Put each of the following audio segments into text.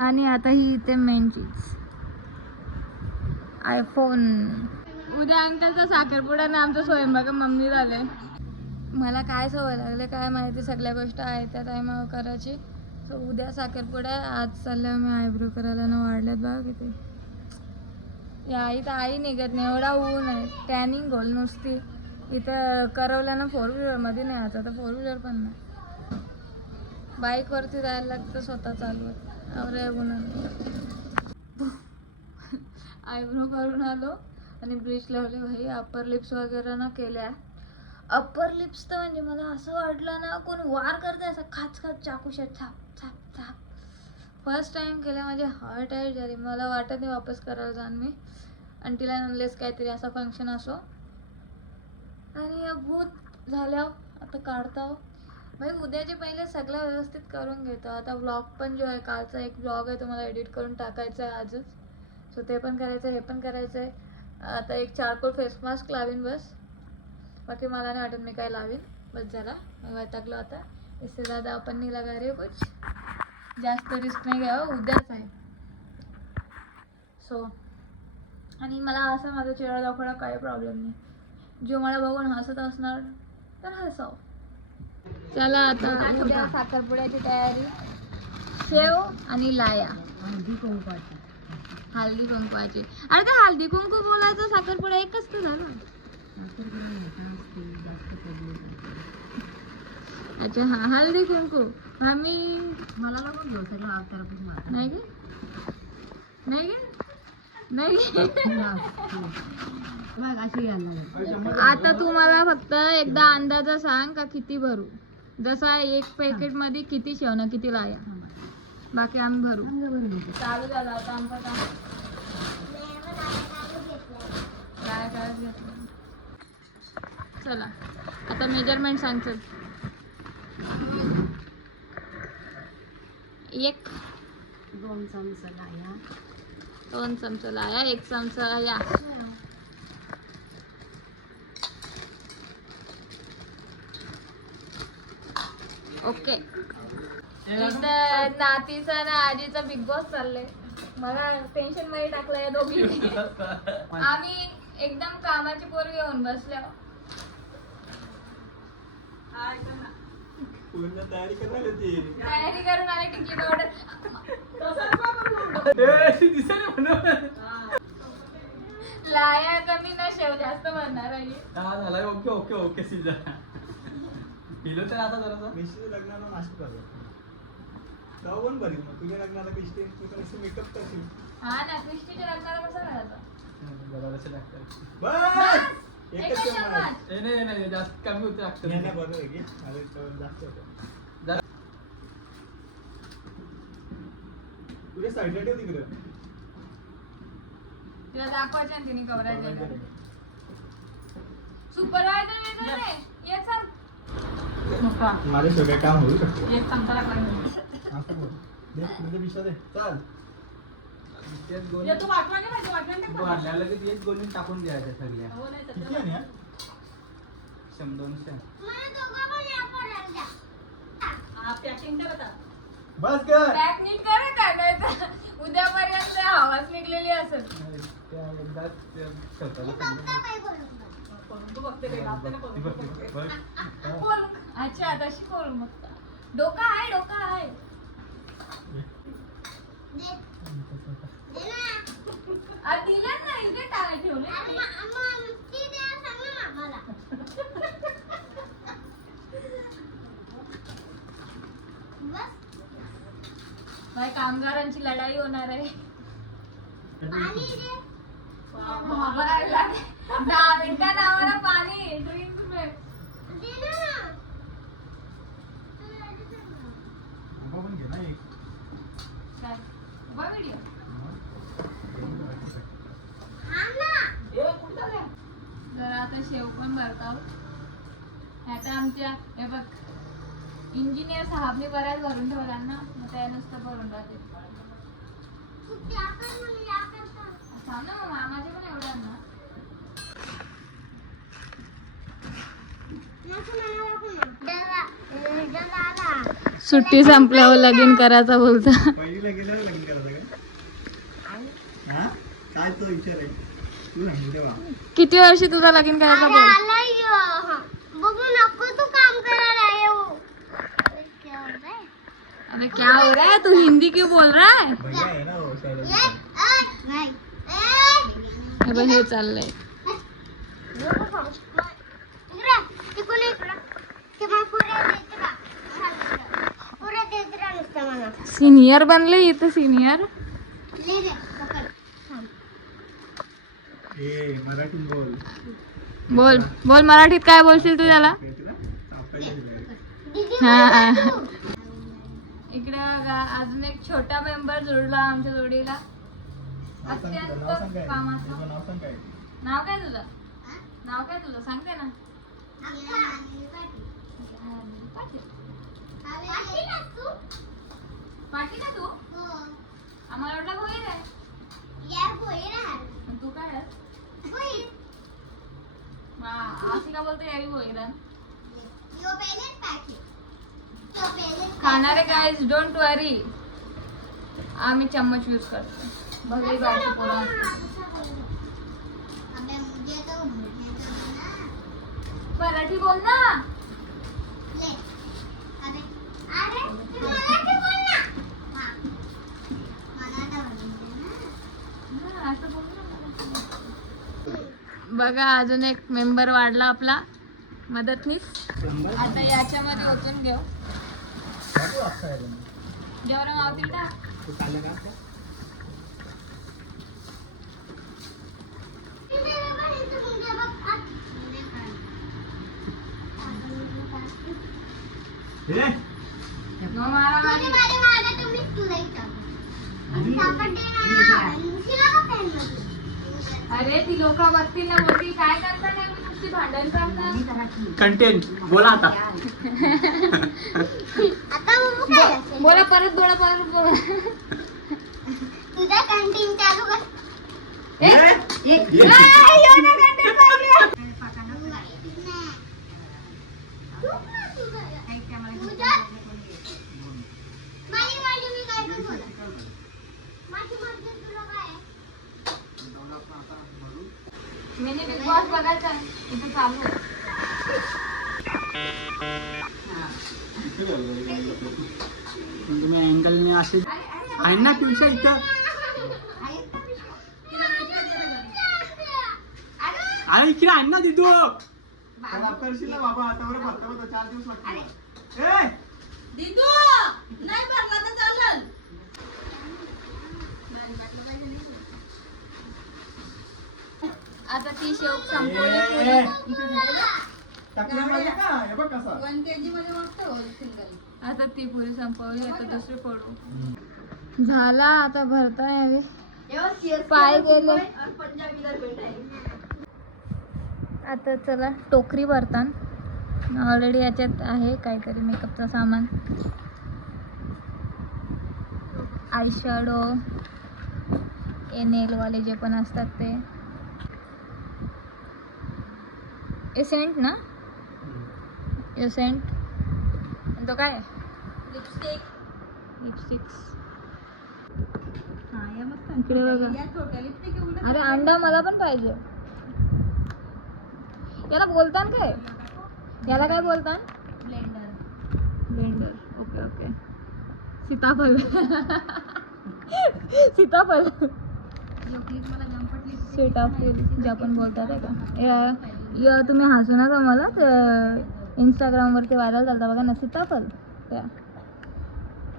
आणि आता ही इथे मेन चीज आयफोन उद्या अंकलचा साखरपुडा आणि आमचा स्वयंपाक मम्मी झाले. मला काय सवय लागले काय माहिती सगळ्या गोष्टी आहेत त्या टायमावर करायची. सो उद्या साखरपुडा आज चाललं मी आयब्रो करायला ना वाढल्यात बघा किती. या आई तर आई निघत नाही एवढा ऊन आहे. टॅनिंग गोल नुसती. इथं करवलं ना फोर व्हीलरमध्ये नाही आता तर फोर व्हीलर पण नाही. बाईकवरती जायला लागतं स्वतः चालवत अरे उन्हात आयब्रो करून आलो आणि ब्रिज लावले भाई अप्पर लिप्स वगैरे ना केल्या. अप्पर लिप्स तर म्हणजे मला असं वाटलं ना कोण वार करते असं खाच खाच चाकूशा छाप छाप छाप. फर्स्ट टाईम केलं माझी हार्ट अटॅक झाली. मला वाटत नाही वापस करायला जाण मी. आणि तिला काहीतरी असा फंक्शन असो. आणि अभूत भूत झाल्या आता काढता भाई उद्याचे पहिले सगळं व्यवस्थित करून घेतो. आता व्लॉग पण जो आहे कालचा एक ब्लॉग आहे तो मला एडिट करून टाकायचा आहे आजच. सो ते पण करायचं आहे हे पण करायचं आहे. आता एक चारकोल फेस मास्क लावीन बस. बाकी मला नाही वाटत मी काय लावीन. बस झाला. मी वैतागलो आता. इससे दादा आपण नाही लगा रे हो कुछ. जास्त रिस्क नाही घ्यावं उद्याच आहे. सो आणि मला असं माझा चेहरा दाखवणं काही प्रॉब्लेम नाही. जो मला बघून हसत असणार तर हसाव. चला आता उद्या साखरपुड्याची तयारी. शेव आणि लाया. हळदी कुंकवाची. अरे ते हळदी कुंकू बोलायचं साखरपुडा एकच तर झालं. अच्छा हा हळदी कुंकू. आम्ही मला लागून घेऊ सगळं नाही गे नाही गे नाही. बघ अशी आता तू मला फक्त एकदा अंदाजा सांग का किती भरू? जसा एक पॅकेटमध्ये किती शेवना किती लाया? बाकी आम्ही भरू. चालू झालं आता आमचं काम. काय काय घेतलं? चला आता मेजरमेंट सांग चल एक. दोन चमचा लाया. दोन चमचा लाया एक चमचा या. ओके. नातीचा आणि आजीचा बिग बॉस चाललंय. मला टेन्शनमध्ये टाकलंय या दोघी आम्ही एकदम कामाची पोरगी येऊन बसल्या तयारी करून आले टिकली पावडर लाया कमी ना शेव जास्त बनणार आहे. झालाय. ओके ओके ओके सिद्धा. पिलो तर आता जरा मिशीच्या लग्नाला नाशिक करतो जाऊ पण बरी मग तुझ्या लग्नाला पिष्टी तू कसं मेकअप करशील. हा ना लग्नाला कसं करायचं बस! एकच. नाही जास्त कमी होते लागतं बरोबर आहे की. जास्त होतं. ठेव तिकडं. तिला दाखवायचं आणि तिने कवरायचं सुपरवायझर वेगळं ये माझे सगळे काम होऊ शकते. एक चमचा लागला असं बोल. दे तुझे पिशा दे. चाल. तेच गोळी तू वाटवा नाही पाहिजे. वाटवा वाढल्या लगेच एक गोळी टाकून द्यायच्या सगळ्या. किती आहे ना शंभर दोनशे. बस कर. पॅक नीट करा का नाही तर उद्यापर्यंत हवाच निघलेली असेल. त्या एकदाच ते स्वतःला सांगितलं. बघ, बघ, बघ. कोण अच्छा तशी करू मग. डोका आहे डोका आहे. आ, दिलं ना इथे टाळ ठेवले. बाई कामगारांची लढाई होणार आहे. दहा पाणी. ड्रिंक काय? आता शेव पण भरताव आता आमच्या हे बघ. इंजिनियर साहेबने बऱ्याच भरून ठेवला ना मग त्या नुसतं भरून राहते थांब ना मग मामाचे पण एवढ्या ना सुट्टी संपल्यावर लगीन करायचा बोलता. हा? किती वर्षी तुझा लगीन करायचा बोल बघू नको तू काम करायला येऊ अरे क्या हो रहा है? तू हिंदी क्यों बोल रहा है? आहे ना हो। चाललंय सिनियर बनले इथं सिनियर बोल। बोल बोल मराठीत काय बोलशील तू त्याला. हा। इकडे बघा अजून एक छोटा मेंबर जोडला आमच्या जोडीला. काय? कामाचं. तुझं नाव काय? तुझं? नाव काय तुझं? सांगते ना. पाठी ना तू? आम्हाला वाटलं होईल आहे. तू काय अशी का बोलते यावी होईरान खाणारे गाईज डोंट वरी आम्ही चम्मच यूज करतो. भगरी भाजी पोळा मराठी बोल ना. बोल ना. बघा अजून एक मेंबर वाढला आपला. मदतनीस? आता याच्यामध्ये ओतून घेऊ? जेवण मावतील टाक का. अरे ती लोक बघतील ना बोलतील काय करता मी कंटेंट बोला आता. बोला परत बोला परत बोला. तुझा कंटिन्यू चालू कर. मिनी बिग बॉस बघायचा आहे. इथे चालू आहे. पण तुम्ही अँगलने असे आहे ना तुमच्या इथं अरे इकडे आहे ना दिदू करशील बाबा आता बरं भरता चार दिवस लागतील ए आता ती शेव संपवली हे आता ती पुरी संपवली आता दुसरी फोडू. झाला आता भरता यावे पाय गेले. आता चला टोकरी भरतान. ऑलरेडी याच्यात आहे काहीतरी मेकअपचं सामान. आय शॅडो ए नेलवाले जे पण असतात ते. एसेंट ना एसेंट तो काय लिपस्टिक्स इकडे बघा अरे अंडा मला पण पाहिजे याला बोलतान काय याला काय बोलतान ब्लेंडर ओके ओके सीताफळ सीताफळ सीताफळ जे आपण बोलतात आहे का? या- या तुम्ही हसू नका मला. इंस्टाग्रामवरती व्हायरल झालं बघा ना सीताफळ त्या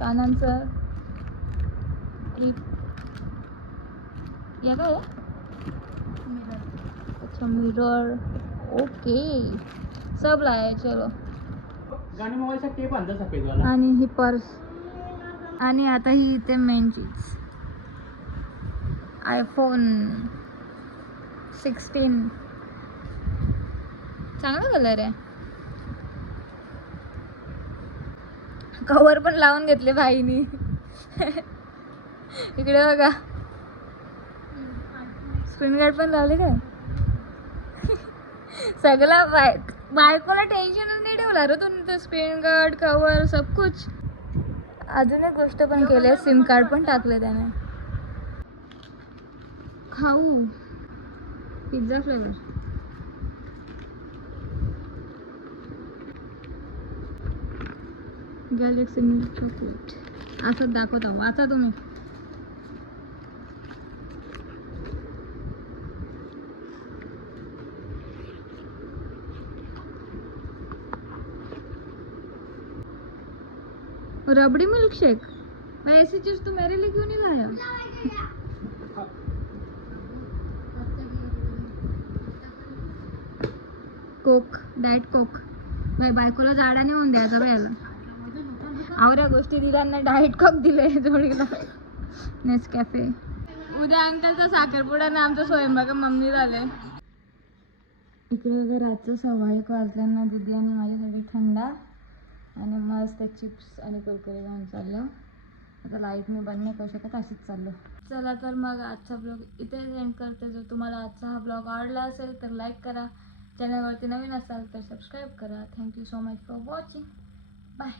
कानांचं या काय अच्छा मिरर ओके सब लाया चलो. आणि ही पर्स. आणि आता ही इथे मेन चीज आयफोन सिक्स्टीन चांगला कलर आहे. कवर पण लावून घेतले भाईनी. इकडे बघा. स्क्रीन गार्ड पण लावले काय? सगळा बाय बायकोला टेन्शनच नाही ठेवला रे तर स्क्रीन गार्ड कवर सब कुछ. अजून एक गोष्ट पण केली आहे सिम कार्ड पण टाकलं त्याने. खाऊ. Pizza flavour Galaxy milk chocolate असंच दाखवता. वाचा तुम्ही. रबड़ी मिल्क शेक मैं ऐसी चीज तू मेरे लिए क्यों नहीं लाया कोक डाएट कोक. बाय बायकोला जाडा होऊन द्यायचा वेळेला आवऱ्या गोष्टी दिल्या डाएट कोक दिले जोडीला. नेस कॅफे उद्या अंकलचा साखरपुडा आणि आमचा स्वयंपाक मम्मी झाले. इकडे रातचं सव्वा एक वाजल्यांना दिदी आणि माझ्यासाठी थंडा आणि मस्त चिप्स आणि कुरकुरे घेऊन चाललो. आता लाइट मी बंद नाही करू शकत अशीच चाललो. चला तर मग आजचा ब्लॉग इथे एंड करते. जर तुम्हाला आजचा हा ब्लॉग आवडला असेल तर लाईक करा. चॅनलवरती नवीन असाल तर सबस्क्राईब करा. Thank you so much for watching bye